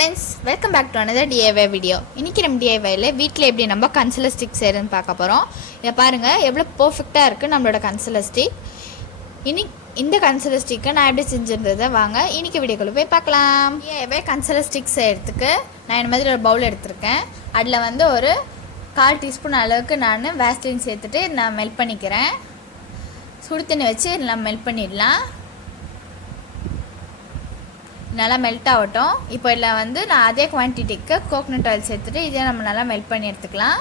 friends, welcome back to another DIY video. இன்னைக்கு நம்ம DIYல வீட்ல எப்படி நம்ம கன்சீலர் ஸ்டிக் செய்யறதுன்னு பார்க்க போறோம். இத பாருங்க எவ்வளவு பெர்ஃபெக்ட்டா இருக்கு நம்மளோட கன்சீலர் ஸ்டிக். இந்த கன்சீலர் ஸ்டிக்கை நான் எப்படி செஞ்சிருந்ததை வாங்க இன்னைக்கு வீடியோக்குள்ள போய் பார்க்கலாம். DIY கன்சீலர் ஸ்டிக் செய்யறதுக்கு நான் இந்த மாதிரி ஒரு பவுல் எடுத்துர்க்கேன். அதுல வந்து ஒரு 1/4 டீஸ்பூன் அளவுக்கு நான் Vaseline சேர்த்துட்டு நான் மெல்ட் பண்ணிக்கிறேன். சுடு தண்ணி வச்சு நான் மெல்ட் பண்ணிடலாம். நல்லா மெல்ட் ஆகட்டும். இப்போ இதில் வந்து நான் அதே குவான்டிட்டிக்கு கோகனட் ஆயில் சேர்த்துட்டு இதை நம்ம நல்லா மெல்ட் பண்ணி எடுத்துக்கலாம்.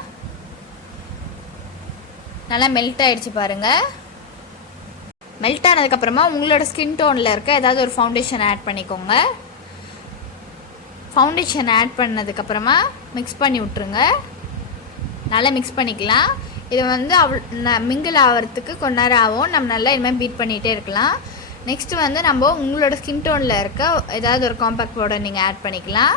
நல்லா மெல்ட் ஆகிடுச்சு பாருங்கள். மெல்ட் ஆனதுக்கப்புறமா உங்களோட ஸ்கின் டோனில் இருக்க ஏதாவது ஒரு ஃபவுண்டேஷன் ஆட் பண்ணிக்கோங்க. ஃபவுண்டேஷன் ஆட் பண்ணதுக்கப்புறமா மிக்ஸ் பண்ணி விட்ருங்க. நல்லா மிக்ஸ் பண்ணிக்கலாம். இது வந்து மிங்கிள் ஆகிறதுக்கு கொஞ்ச நேரம் ஆகும். நம்ம நல்லா இனிமேல் பீட் பண்ணிகிட்டே இருக்கலாம். நெக்ஸ்ட் வந்து நம்ம உங்களோட ஸ்கின் டோனில் இருக்க ஏதாவது ஒரு காம்பேக்ட் பவுடர் நீங்கள் ஆட் பண்ணிக்கலாம்.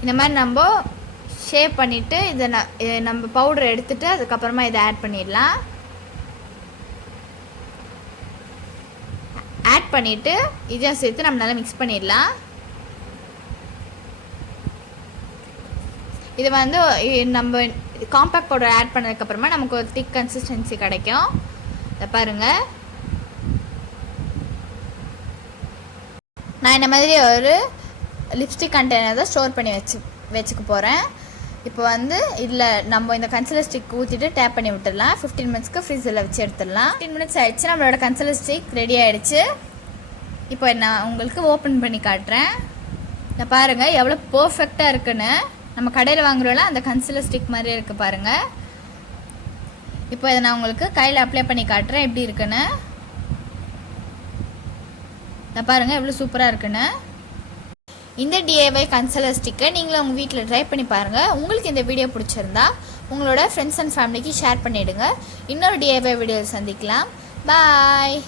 இந்த மாதிரி நம்ம ஷேப் பண்ணிவிட்டு இதை நம்ம பவுடர் எடுத்துகிட்டு அதுக்கப்புறமா இதை ஆட் பண்ணிடலாம். ஆட் பண்ணிவிட்டு இதையும் சேர்த்து நம்ம நல்லா மிக்ஸ் பண்ணிடலாம். இது வந்து நம்ம காம்பேக்ட் பவுடர் ஆட் பண்ணதுக்கப்புறமா நமக்கு ஒரு திக் கன்சிஸ்டன்சி கிடைக்கும். இதை பாருங்கள். நான் இந்த மாதிரி ஒரு லிப்ஸ்டிக் கண்டெய்னர் தான் ஸ்டோர் பண்ணி வச்சுக்க போகிறேன். இப்போ வந்து இதில் நம்ம இந்த கன்சீலர் ஸ்டிக் ஊற்றிட்டு டேப் பண்ணி விட்டுடலாம். 15 மினிட்ஸ்க்கு ஃப்ரிட்ஜில் வச்சு எடுத்துடலாம். 15 மினிட்ஸ் ஆகிடுச்சு. நம்மளோட கன்சீலர் ஸ்டிக் ரெடி ஆகிடுச்சு. இப்போ நான் உங்களுக்கு ஓப்பன் பண்ணி காட்டுறேன். இதை பாருங்கள் எவ்வளோ பர்ஃபெக்டாக இருக்குன்னு. நம்ம கடையில் வாங்குறோம்ல அந்த கன்சீலர் ஸ்டிக் மாதிரியே இருக்குது பாருங்கள். இப்போ இதை நான் உங்களுக்கு கையில் அப்ளை பண்ணி காட்டுறேன் எப்படி இருக்குன்னு. இதை பாருங்கள் எவ்வளோ சூப்பராக இருக்குன்னு. இந்த DIY கன்சீலர் ஸ்டிக்கை நீங்களும் உங்கள் வீட்டில் ட்ரை பண்ணி பாருங்கள். உங்களுக்கு இந்த வீடியோ பிடிச்சிருந்தா உங்களோட ஃப்ரெண்ட்ஸ் அண்ட் ஃபேமிலிக்கு ஷேர் பண்ணிவிடுங்க. இன்னொரு DIY வீடியோவில் சந்திக்கலாம். பாய்.